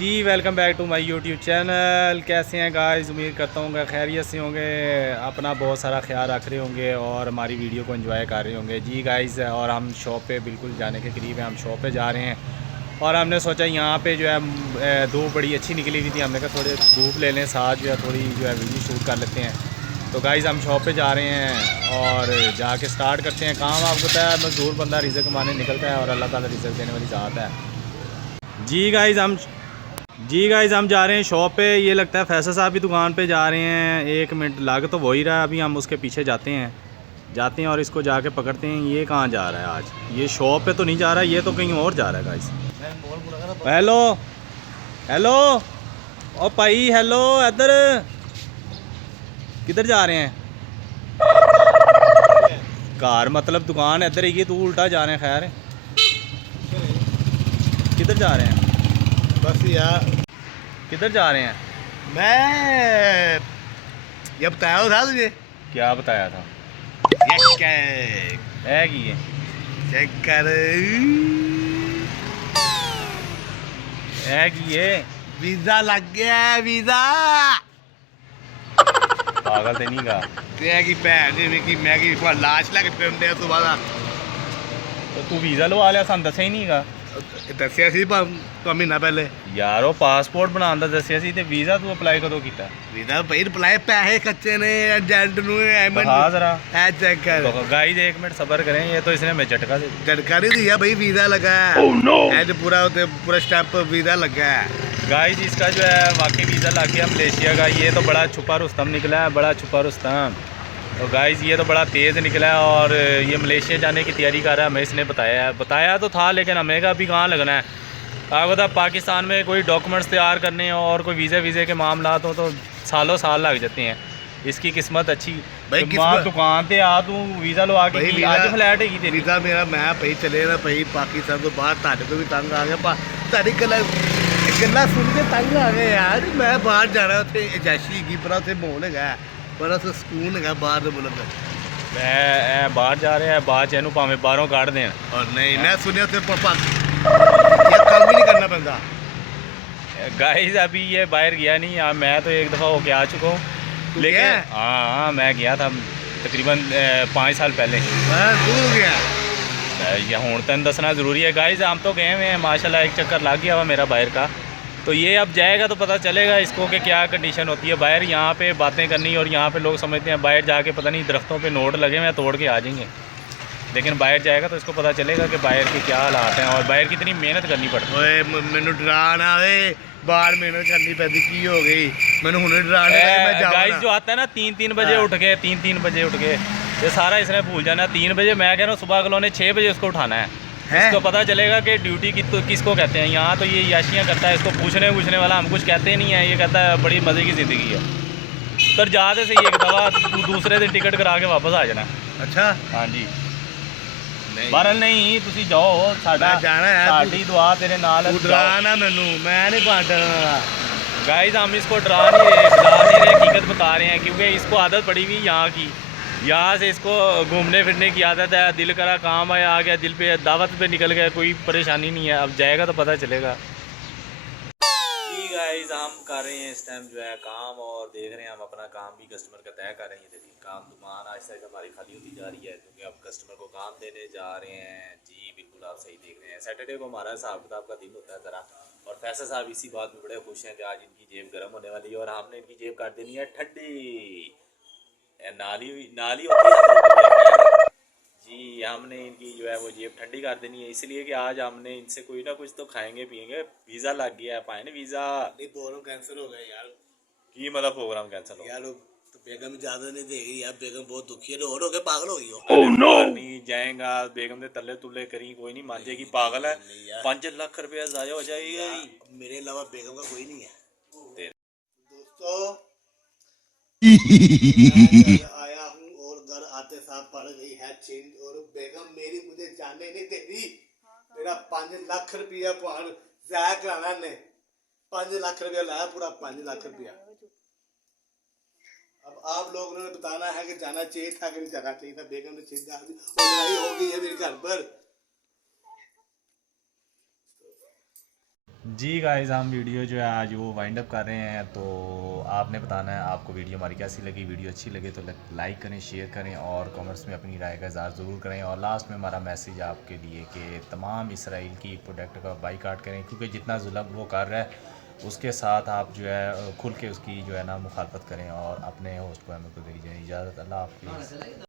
Ji welcome back to my YouTube channel. कैसे हैं guys? उम्मीद करता हूँ खैरियत से होंगे, अपना बहुत सारा ख्याल रख रहे होंगे और हमारी वीडियो को एंजॉय कर रहे होंगे। जी गाइस, और हम शॉप पे बिल्कुल जाने के करीब हैं। हम शॉप पे जा रहे हैं और हमने सोचा यहाँ पे जो है धूप बड़ी अच्छी निकली हुई थी। हमने कहा थोड़े धूप ले लें, साथ जो है थोड़ी जो है वीडियो शूट कर लेते हैं। तो गाइस हम शॉप पे जा रहे हैं और जाके स्टार्ट करते हैं काम। आपको पता है मजदूर बंदा रिज़्क कमाने निकलता है और अल्लाह ताला रिज़्क देने वाली ज़ात है। जी गाइस हम जा रहे हैं शॉप पे। ये लगता है फैसल साहब की दुकान पे जा रहे हैं। 1 मिनट लग तो वही रहा है, अभी हम उसके पीछे जाते हैं और इसको जाके पकड़ते हैं। ये कहाँ जा रहा है आज? ये शॉप पे तो नहीं जा रहा, ये तो कहीं और जा रहा है गाइस। हेलो हेलो ओ भाई, हेलो इधर किधर जा रहे हैं? कार मतलब दुकान इधर ही, तू उल्टा जा रहे हैं। खैर किधर जा रहे हैं? बस यार, किधर जा रहे हैं? मैं ये बताया था तुझे। क्या बताया था? चेक है कि ये कर है कि ये वीजा लग गया है, वीजा। पागल तो नहीं का? ते की भैन जी की मैं की लाश लग फिरदे सुबह दा। तो तू वीज़ा लवा लिया, सन दस्या ही नहीं का? दसिया सी महीना पहले। यार वो पासपोर्ट बनाने दा दस्या सी, ते वीज़ा तू अप्लाई कदों कीता? वीजा भाई रिप्लाई पैसे कच्चे ने एजेंट नु हाँ जरा चेक कर। तो गाइस 1 मिनट सब्र करें, ये तो इसने हमें झटका दे दिया। झटका नहीं दिया भाई, वीजा लगा है। oh, no! पूरा स्टेप वीजा लगा है। गाइस इसका जो है वाकई वीज़ा लग गया मलेशिया का। ये तो बड़ा छुपा रुस्तम निकला है, बड़ा छुपा रुस्तम। तो गाइस ये तो बड़ा तेज़ निकला है और ये मलेशिया जाने की तैयारी कर रहा है। हमें इसने बताया तो था, लेकिन हमें का अभी कहाँ लगना है। आपको पता पाकिस्तान में कोई डॉक्यूमेंट्स तैयार करने और कोई वीज़े के मामला हो तो सालों साल लग जाते हैं। इसकी किस्मत अच्छी भाई, दुकान पे आ तू वीज़ा लो आके आज फ्लैट है तेरी। वीजा मेरा मैं भाई चले ना भाई पाकिस्तान तो बाहर, तारे को भी तंग आ गया। तारी गल्ला सुन के तंग आ गए यार। मैं बाहर जाना, उत्थे एजाशी की बड़ा उत्थे माहौल है, बड़ा सा सुकून है बाहर दे मुल्क। मैं बाहर जा रहे हैं, बाहर चैनू भावें बाहरों काट दें। और नहीं मैं सुनिया उत्थे काम भी नहीं करना पैंदा। गाइस अभी ये बाहर गया नहीं, मैं तो एक दफ़ा होके आ चुका हूँ। लेकिन हाँ मैं गया था तकरीबन 5 साल पहले। दूर गया या हूँ तेन दसना ज़रूरी है। गाइस हम तो गए हुए हैं माशाल्लाह, एक चक्कर लग गया हुआ मेरा बाहर का। तो ये अब जाएगा तो पता चलेगा इसको कि क्या कंडीशन होती है बाहर। यहाँ पे बातें करनी और यहाँ पे लोग समझते हैं बाहर जाके पता नहीं दरख्तों पे नोट लगे हुए हैं तोड़ के आ जाएंगे, लेकिन बाहर जाएगा तो इसको पता चलेगा कि बाहर के क्या हालात हैं और बाहर कितनी मेहनत करनी पड़ती है। मैनू डरा ना बाहर मेहनत करनी पैदी की हो गई, मैनू हुणे डरा। गाइस जो आता है ना 3-3 बजे उठ के 3-3 बजे उठ के ये सारा इसने भूल जाना। 3 बजे मैं कह रहा हूँ सुबह कलों ने 6 बजे उसको उठाना है। इसको पता चलेगा कि ड्यूटी किसको कहते हैं। यहाँ तो ये याशियाँ करता है, इसको पूछने वाला हम कुछ कहते नहीं है। ये कहता है बड़ी मज़े की ज़िंदगी है। तर जाते से एक दफ़ा दूसरे दिन टिकट करा के वापस आ जाना। अच्छा हाँ जी बहरहाल नहीं तुसी जाओ, साडी दुआ तेरे नाल। डरा ना मैनू, मैं नहीं डरना। गाइस हम इसको डरा नहीं रहे, हकीकत बता रहे हैं क्योंकि इसको आदत पड़ी हुई यहाँ की। यहाँ से इसको घूमने फिरने की आदत है। दिल करा काम आया आ गया, दिल पे दावत पे निकल गया, कोई परेशानी नहीं है। अब जाएगा तो पता चलेगा। गाइस हम कर रहे हैं इस टाइम जो है काम और देख रहे हैं हम अपना काम भी कस्टमर का तय कर रहे हैं। देखिए काम दुकान आहिस्ता आहिस्ता हमारी खाली होती जा रही है क्योंकि अब कस्टमर को काम देने जा रहे हैं। जी बिल्कुल आप सही देख रहे हैं। सैटरडे को हमारा हिसाब किताब का दिन होता है ज़रा, और फैसल साहब इसी बात में बड़े खुश हैं कि आज इनकी जेब गर्म होने वाली है और हमने इनकी जेब काट देनी है ठंडी। नाली होती है जी, हमने इनकी जो है वो जेब ठंडी कर देनी है, इसलिए कि आज हमने इनसे कोई ना कुछ तो खाएंगे पियेंगे। वीज़ा लग गया है, पाए ना वीज़ा। नहीं प्रोग्राम कैंसिल हो गया यार। की मतलब प्रोग्राम कैंसिल हो यार? तो बेगम इजाजत नहीं देगी यार, बेगम बहुत दुखी है। हो गए पागल हो गई हो। oh, no! नहीं जाएगा बेगम दे तले तुले करी कोई नहीं मांझेगी, पागल है। 5 लाख रुपया ज़ाया हो जाएगा। मेरे अलावा बेगम का कोई नहीं है दोस्तों। आया हूँ और घर आते साथ पड़ गई है चेंज और बेगम मेरी मुझे जाने नहीं दे रही। मेरा 5 लाख रुपया ज़ाया कराना ने 5 लाख रुपया लाया, पूरा 5 लाख रुपया। अब आप लोगों ने बताना है कि जाना चाहिए था कि नहीं जाना चाहिए था। बेगम ने चेंज और लड़ाई हो गई है मेरे घर पर। जी गाइस, हम वीडियो जो है आज वो वाइंड अप कर रहे हैं, तो आपने बताना है आपको वीडियो हमारी कैसी लगी। वीडियो अच्छी लगे तो लाइक करें, शेयर करें और कमेंट्स में अपनी राय का इज़हार ज़रूर करें। और लास्ट में हमारा मैसेज आपके लिए कि तमाम इसराइल की प्रोडक्ट का बाईकाट करें, क्योंकि जितना जुल्म वो कर रहा है उसके साथ आप जो है खुल के उसकी जो है ना मुखालफत करें। और अपने होस्ट को हमें को दीजिए इजाज़त। अल्लाह हाफिज़।